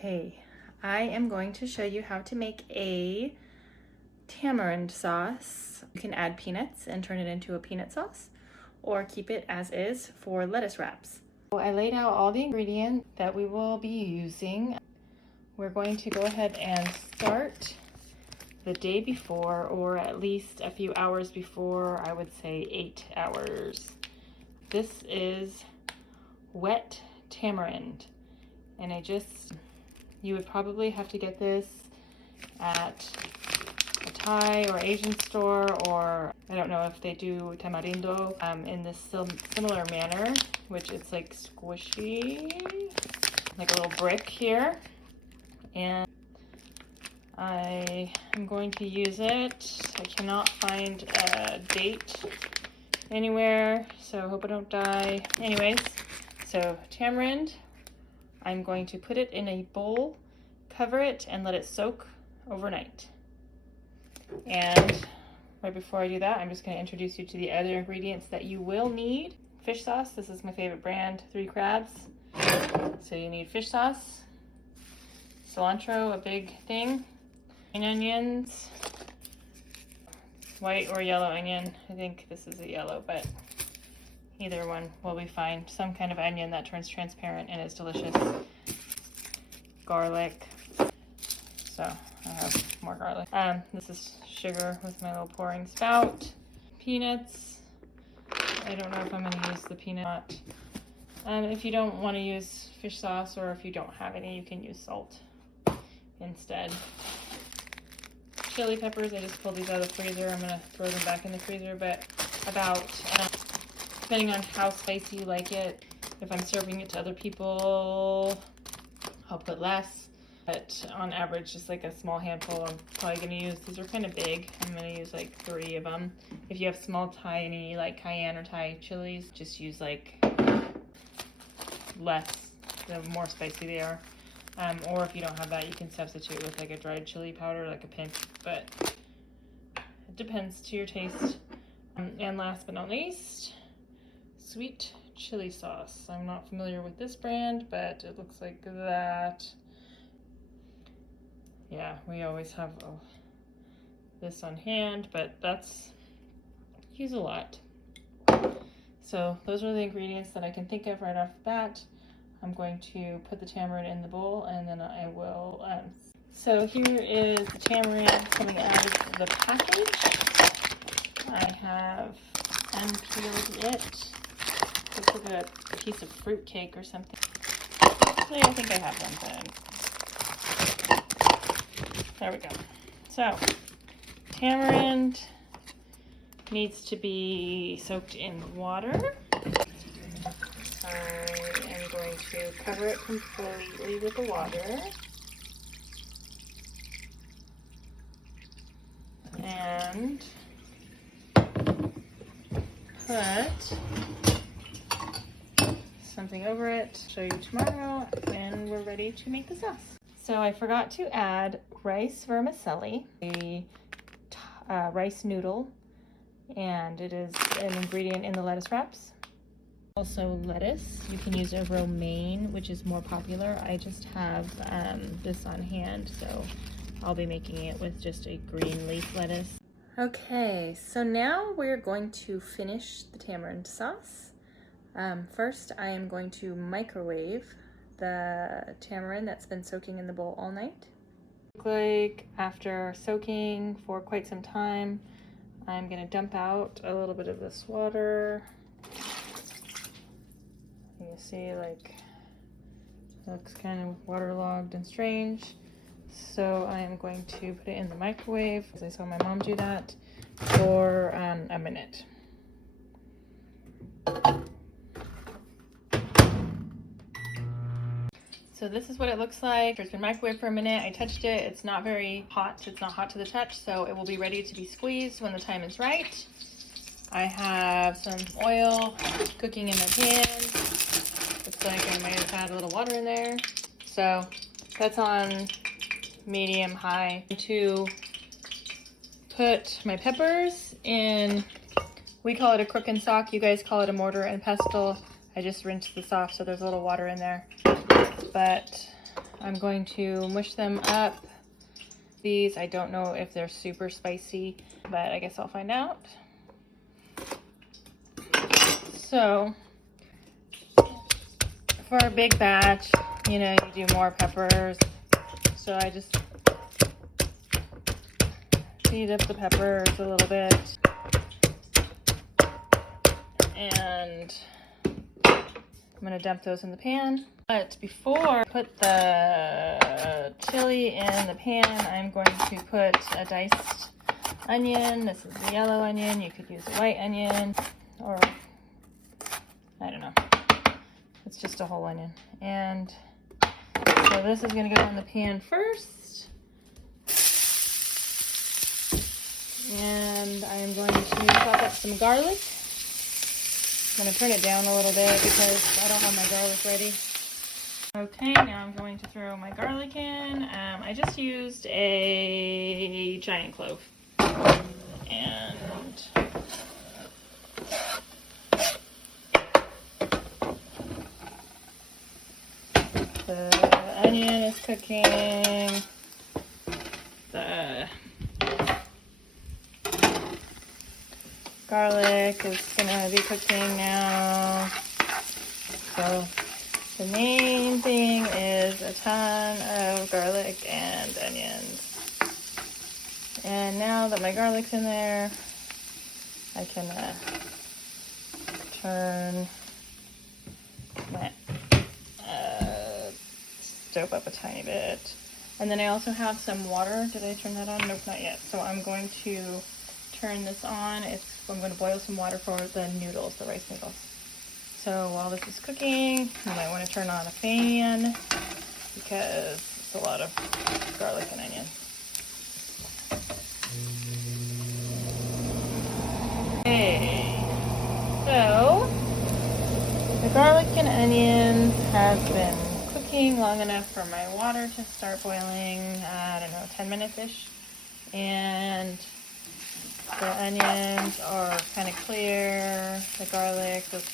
Hey, I am going to show you how to make a tamarind sauce. You can add peanuts and turn it into a peanut sauce, or keep it as is for lettuce wraps. So I laid out all the ingredients that we will be using. We're going to go ahead and start the day before, or at least a few hours before. I would say 8 hours. This is wet tamarind, and you would probably have to get this at a Thai or Asian store, or I don't know if they do tamarindo in this similar manner, which it's like squishy, like a little brick here. And I am going to use it. I cannot find a date anywhere, so I hope I don't die. Anyways, so tamarind, I'm going to put it in a bowl, cover it, and let it soak overnight. And right before I do that, I'm just going to introduce you to the other ingredients that you will need. Fish sauce, this is my favorite brand, 3 crabs. So you need fish sauce, cilantro, a big thing, green onions, white or yellow onion. I think this is a yellow, but either one will be fine. Some kind of onion that turns transparent and is delicious. Garlic. So I have more garlic. This is sugar with my little pouring spout. Peanuts. I don't know if I'm going to use the peanut. If you don't want to use fish sauce, or if you don't have any, you can use salt instead. Chili peppers. I just pulled these out of the freezer. I'm going to throw them back in the freezer, but about depending on how spicy you like it. If I'm serving it to other people, I'll put less, but on average, just like a small handful I'm probably going to use. These are kind of big. I'm going to use like 3 of them. If you have small, tiny, like cayenne or Thai chilies, just use like less, the more spicy they are. Or if you don't have that, you can substitute with like a dried chili powder, like a pinch, but it depends to your taste. And last but not least, sweet chili sauce. I'm not familiar with this brand, but it looks like that. Yeah, we always have this on hand, but that's use a lot. So those are the ingredients that I can think of right off the bat. I'm going to put the tamarind in the bowl, and then I will. So here is the tamarind coming out of the package. I have unpeeled it. Looks like a piece of fruit cake or something. Actually, I think I have one, but there we go. So, tamarind needs to be soaked in water. I am going to cover it completely with the water. And put something over it. Show you tomorrow when we're ready to make the sauce. So I forgot to add rice vermicelli, a rice noodle, and it is an ingredient in the lettuce wraps. Also lettuce. You can use a romaine, which is more popular. I just have this on hand, so I'll be making it with just a green leaf lettuce. Okay, so now we're going to finish the tamarind sauce. First, I am going to microwave the tamarind that's been soaking in the bowl all night. Like after soaking for quite some time, I'm going to dump out a little bit of this water. You see, like, it looks kind of waterlogged and strange. So I am going to put it in the microwave, as I saw my mom do that, for a minute. So this is what it looks like. It's been microwaved for a minute. I touched it. It's not very hot. It's not hot to the touch, so it will be ready to be squeezed when the time is right. I have some oil cooking in my pan. Looks like I might have had a little water in there. So that's on medium high. To put my peppers in, we call it a crook and sock. You guys call it a mortar and pestle. I just rinsed this off, so there's a little water in there. But I'm going to mush them up. These, I don't know if they're super spicy, but I guess I'll find out. So for a big batch, you know, you do more peppers. So I just heat up the peppers a little bit. And I'm gonna dump those in the pan. But before I put the chili in the pan, I'm going to put a diced onion. This is the yellow onion. You could use a white onion, or I don't know. It's just a whole onion. And so this is gonna go in the pan first. And I am going to chop up some garlic. I'm going to turn it down a little bit because I don't have my garlic ready. Okay, now I'm going to throw my garlic in. I just used a giant clove. And the onion is cooking. The garlic is gonna be cooking now. So the main thing is a ton of garlic and onions. And now that my garlic's in there, I can turn my stove up a tiny bit. And then I also have some water. Did I turn that on? Nope, not yet. So I'm going to turn this on. I'm going to boil some water for the noodles, the rice noodles. So while this is cooking, you might want to turn on a fan because it's a lot of garlic and onion. Okay, so the garlic and onions have been cooking long enough for my water to start boiling, I don't know, 10 minutes-ish. And the onions are kind of clear. The garlic is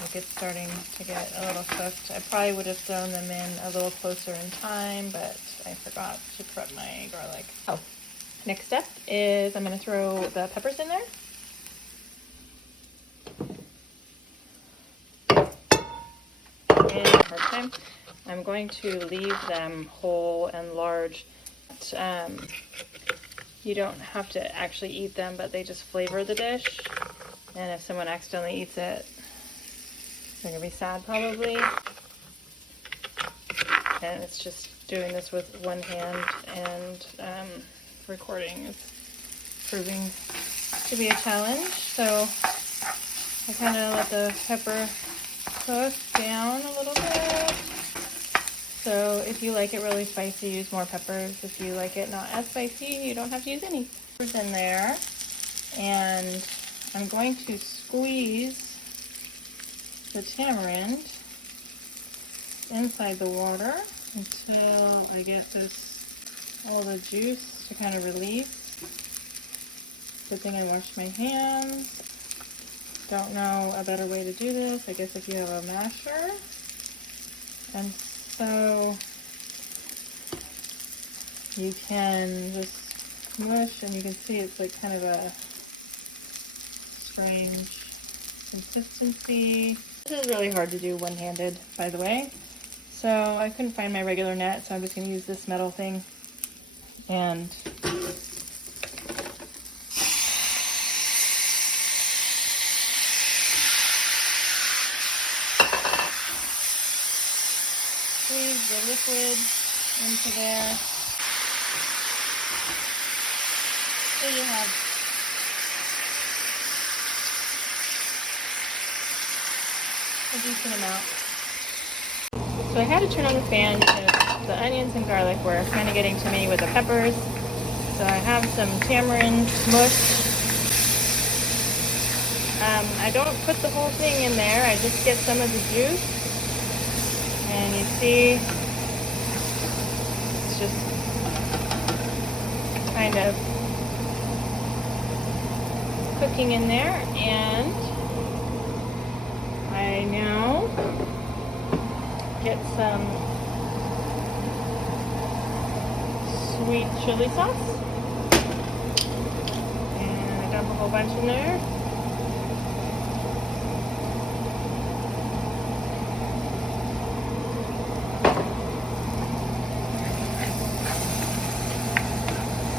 like it's starting to get a little cooked. I probably would have thrown them in a little closer in time, but I forgot to prep my garlic. Oh, next step is I'm going to throw the peppers in there. And for time, I'm going to leave them whole and large. You don't have to actually eat them, but they just flavor the dish. And if someone accidentally eats it, they're gonna be sad probably. And it's just doing this with one hand, and recording is proving to be a challenge. So I kind of let the pepper cook down a little bit. So if you like it really spicy, use more peppers. If you like it not as spicy, you don't have to use any. Peppers in there, and I'm going to squeeze the tamarind inside the water until I get all the juice to kind of release. Good thing I washed my hands. Don't know a better way to do this. I guess if you have a masher. And so you can just mush, and you can see it's like kind of a strange consistency. This is really hard to do one-handed, by the way. So I couldn't find my regular net, so I'm just going to use this metal thing and squeeze the liquid into there. So you have a decent amount. So I had to turn on the fan because the onions and garlic were kind of getting to me with the peppers. So I have some tamarind mush. I don't put the whole thing in there. I just get some of the juice. And you see, it's just kind of cooking in there. And I now get some sweet chili sauce. And I dump a whole bunch in there.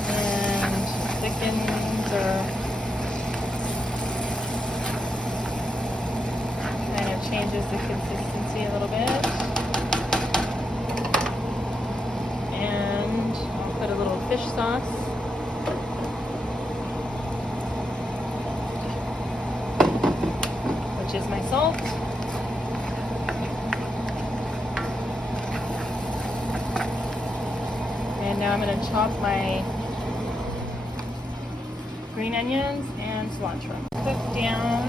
And thickens or kind of changes the consistency a little bit. And I'll put a little fish sauce. Which is my salt. And now I'm going to chop my green onions and cilantro. Cook down.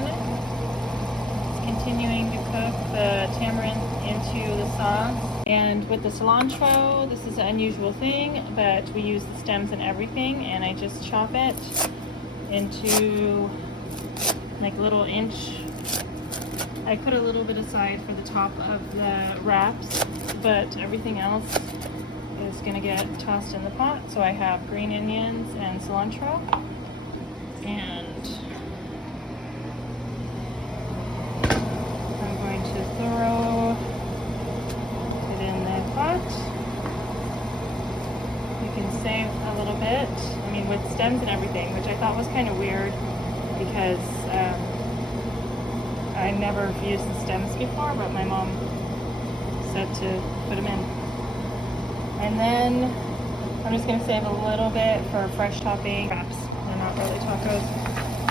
It's continuing to cook the tamarind into the sauce. And with the cilantro, this is an unusual thing, but we use the stems and everything, and I just chop it into like little inch. I put a little bit aside for the top of the wraps, but everything else is going to get tossed in the pot. So I have green onions and cilantro, and I'm going to throw it in the pot. You can save a little bit, I mean with stems and everything, which I thought was kind of weird because I never used the stems before, but my mom said to put them in. And then I'm just going to save a little bit for fresh topping wraps. They're not really tacos.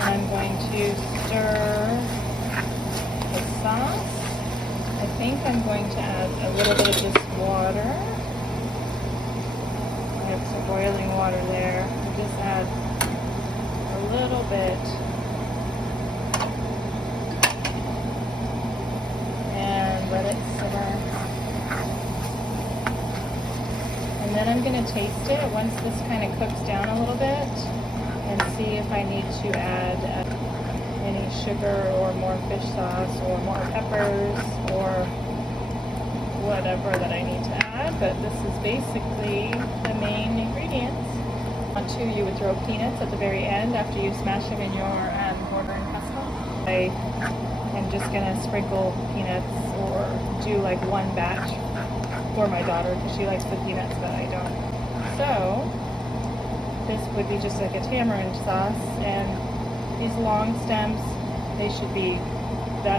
And I'm going to stir the sauce. I think I'm going to add a little bit of this water. I have some boiling water there. I'll just add a little bit. And let it simmer. And then I'm going to taste it once this kind of cooks down a little bit and see if I need to add any sugar or more fish sauce or more peppers or whatever that I need to add. But this is basically the main ingredients. On two, you would throw peanuts at the very end after you smash them in your mortar and pestle. I am just going to sprinkle peanuts or do like one batch for my daughter because she likes the peanuts but I don't. So this would be just like a tamarind sauce, and these long stems, that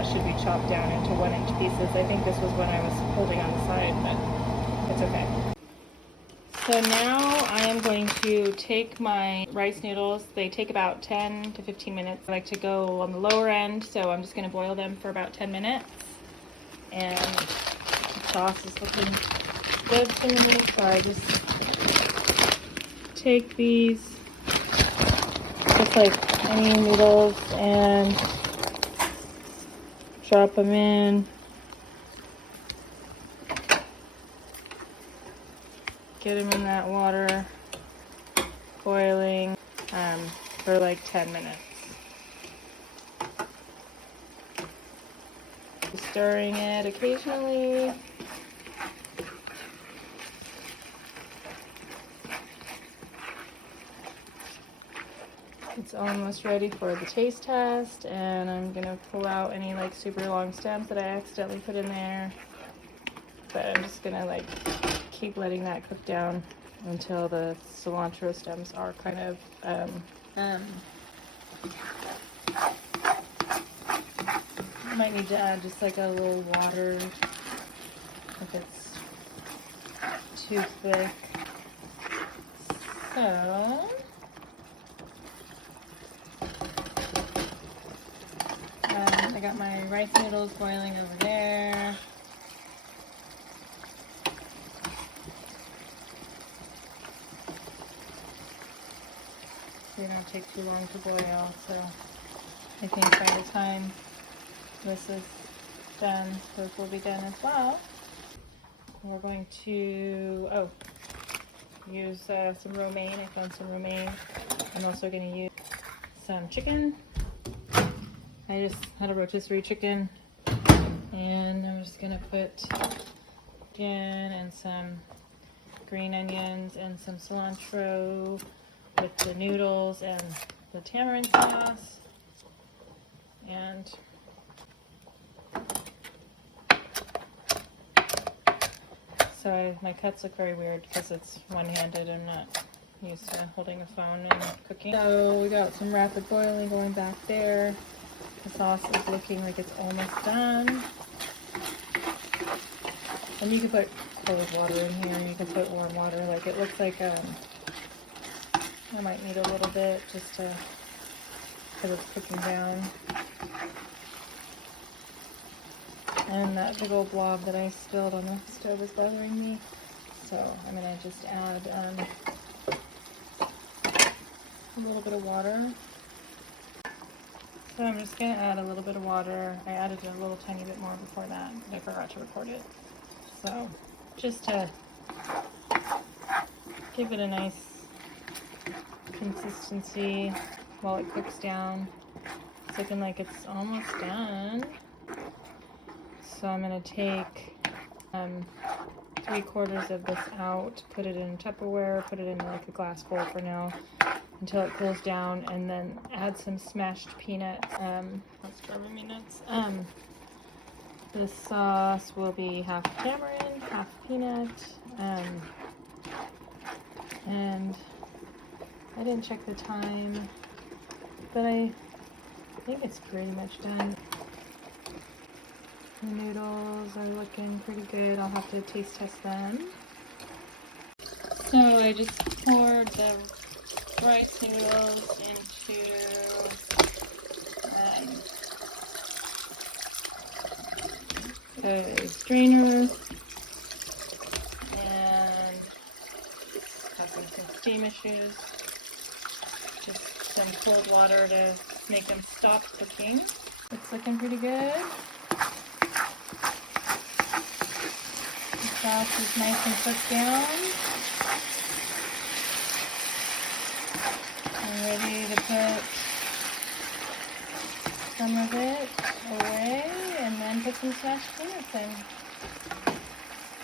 should be chopped down into 1-inch pieces. I think this was when I was holding on the side, but it's okay. So now I am going to take my rice noodles. They take about 10 to 15 minutes. I like to go on the lower end, so I'm just going to boil them for about 10 minutes. And the sauce is looking good to me, so I just take these just like any noodles and drop them in. Get them in that water boiling for like 10 minutes. Stirring it occasionally. It's almost ready for the taste test, and I'm gonna pull out any like super long stems that I accidentally put in there. But I'm just gonna like keep letting that cook down until the cilantro stems are kind of I might need to add just like a little water if it's too thick. So I got my rice noodles boiling over there. They don't take too long to boil, so I think by the time this is done, this will be done as well. We're going to use some romaine. I found some romaine. I'm also going to use some chicken. I just had a rotisserie chicken, and I'm just going to put in and some green onions and some cilantro with the noodles and the tamarind sauce. And so my cuts look very weird because it's one-handed. I'm not used to holding a phone and cooking. So we got some rapid boiling going back there. The sauce is looking like it's almost done. And you can put cold water in here, you can put warm water. Like it looks like I might need a little bit just to, because it's cooking down. And that big old blob that I spilled on the stove is bothering me. So I'm gonna just add a little bit of water. So I'm just gonna add a little bit of water. I added a little tiny bit more before that, but I forgot to record it. So just to give it a nice consistency while it cooks down. It's looking like it's almost done. So I'm gonna take 3/4 of this out, put it in Tupperware, put it in like a glass bowl for now until it cools down, and then add some smashed peanuts. That's strawberry nuts. This sauce will be half tamarind, half peanut, and I didn't check the time, but I think it's pretty much done. The noodles are looking pretty good. I'll have to taste test them. So I just poured the rice noodles into the strainer and having some steam issues. Just some cold water to make them stop cooking. It's looking pretty good. The sauce is nice and cooked down. I'm ready to put some of it away and then put some smashed peanuts in.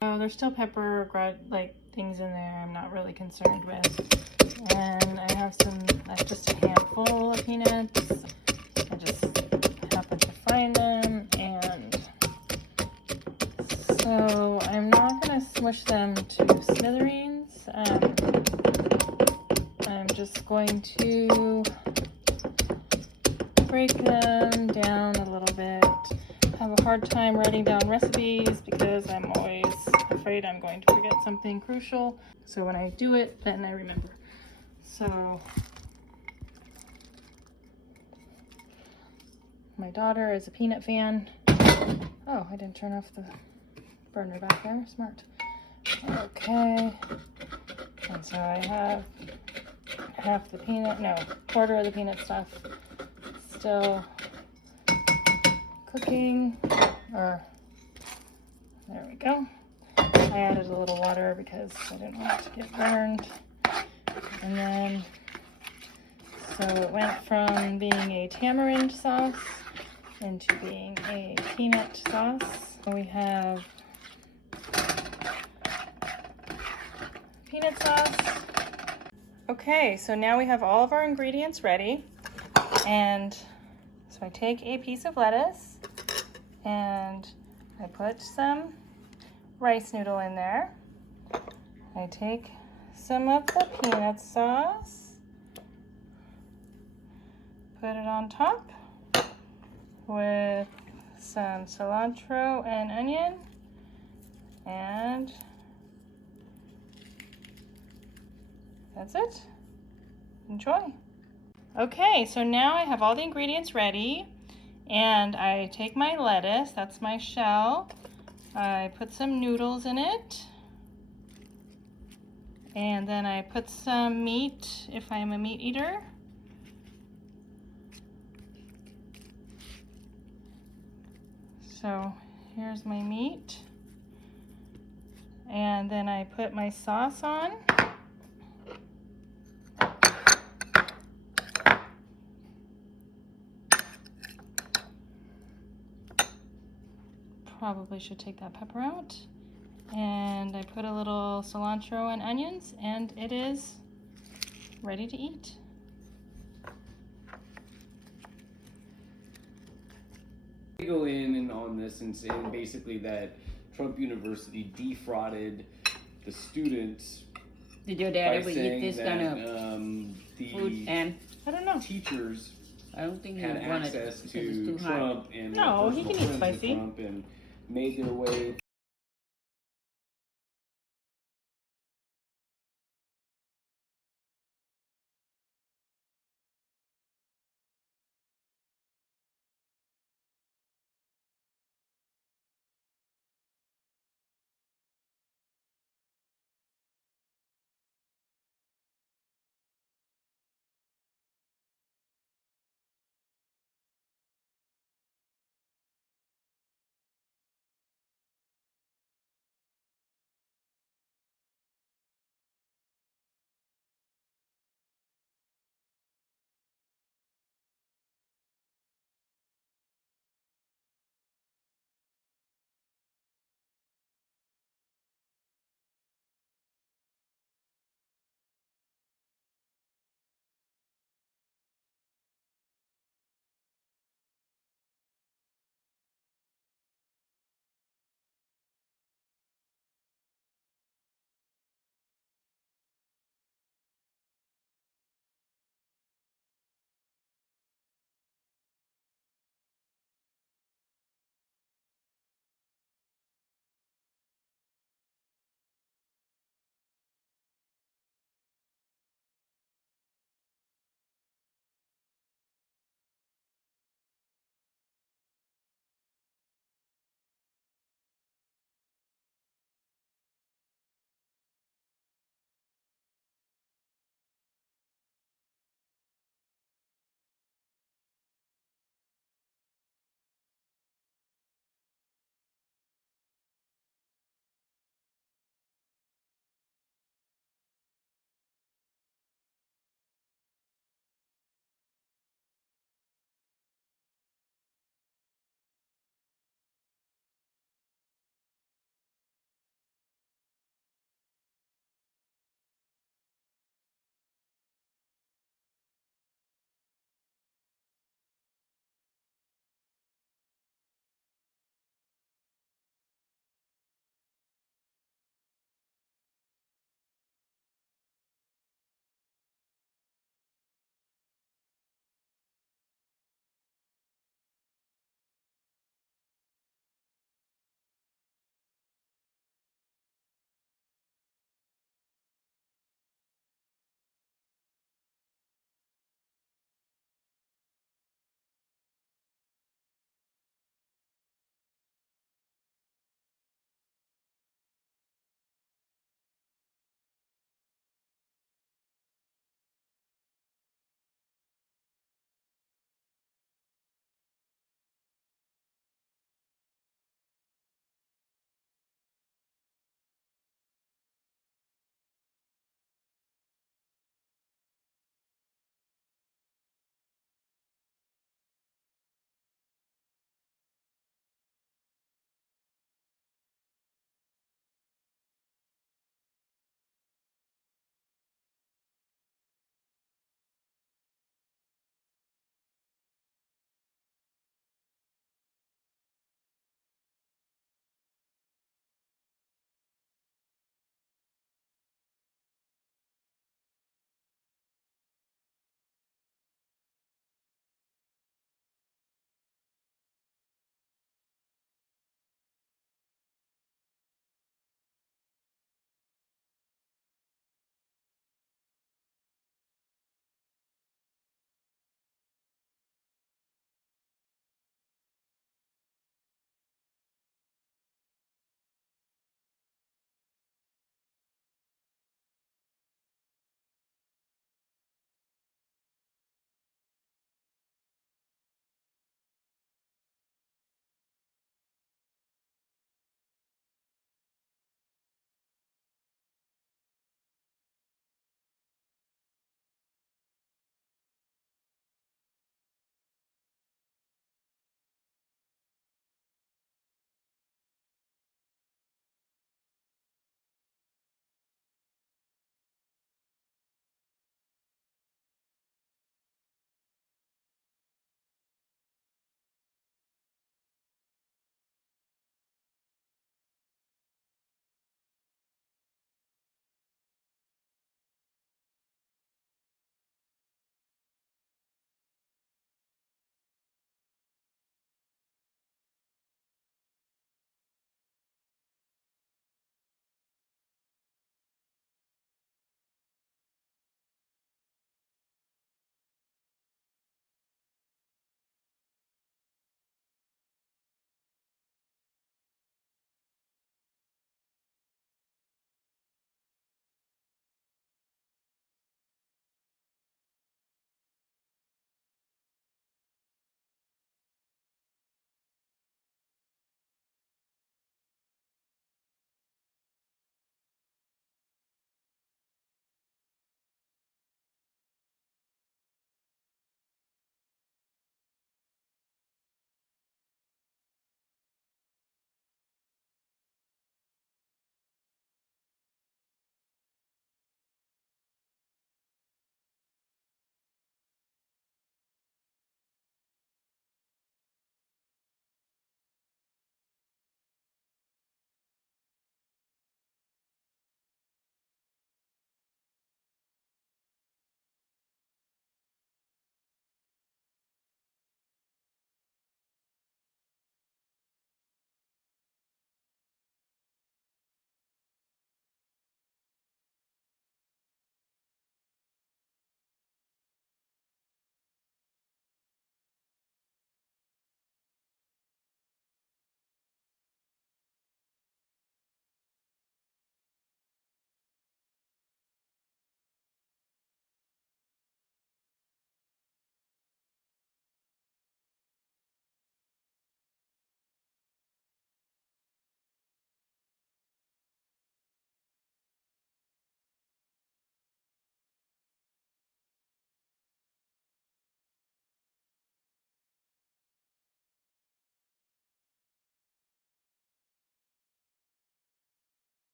So there's still pepper, like things in there I'm not really concerned with. And I have just a handful of peanuts. I just happened to find them, and so I'm not going to smush them to smithereens. I'm just going to break them down a little bit. I have a hard time writing down recipes because I'm always afraid I'm going to forget something crucial. So when I do it, then I remember. So my daughter is a peanut fan. Oh, I didn't turn off the burner back there. Smart. Okay. And so I have half the peanut, no, 1/4 of the peanut stuff still cooking, or there we go. I added a little water because I didn't want it to get burned. And then, so it went from being a tamarind sauce into being a peanut sauce. We have peanut sauce. Okay, so now we have all of our ingredients ready. And so I take a piece of lettuce and I put some rice noodle in there. I take some of the peanut sauce, put it on top with some cilantro and onion, and that's it. Enjoy. Okay, so now I have all the ingredients ready, and I take my lettuce, that's my shell, I put some noodles in it, and then I put some meat if I'm a meat eater. So here's my meat, and then I put my sauce on. Probably should take that pepper out. And I put a little little cilantro and onions, and it is ready to eat. They go in and on this and saying basically that Trump University defrauded the students. Did your dad by ever eat saying this that, kind of the food? And I don't know. teachers I don't think he had wanted access because it's to too hot. Trump and No, were he personal can eat friends with spicy. Trump and made their way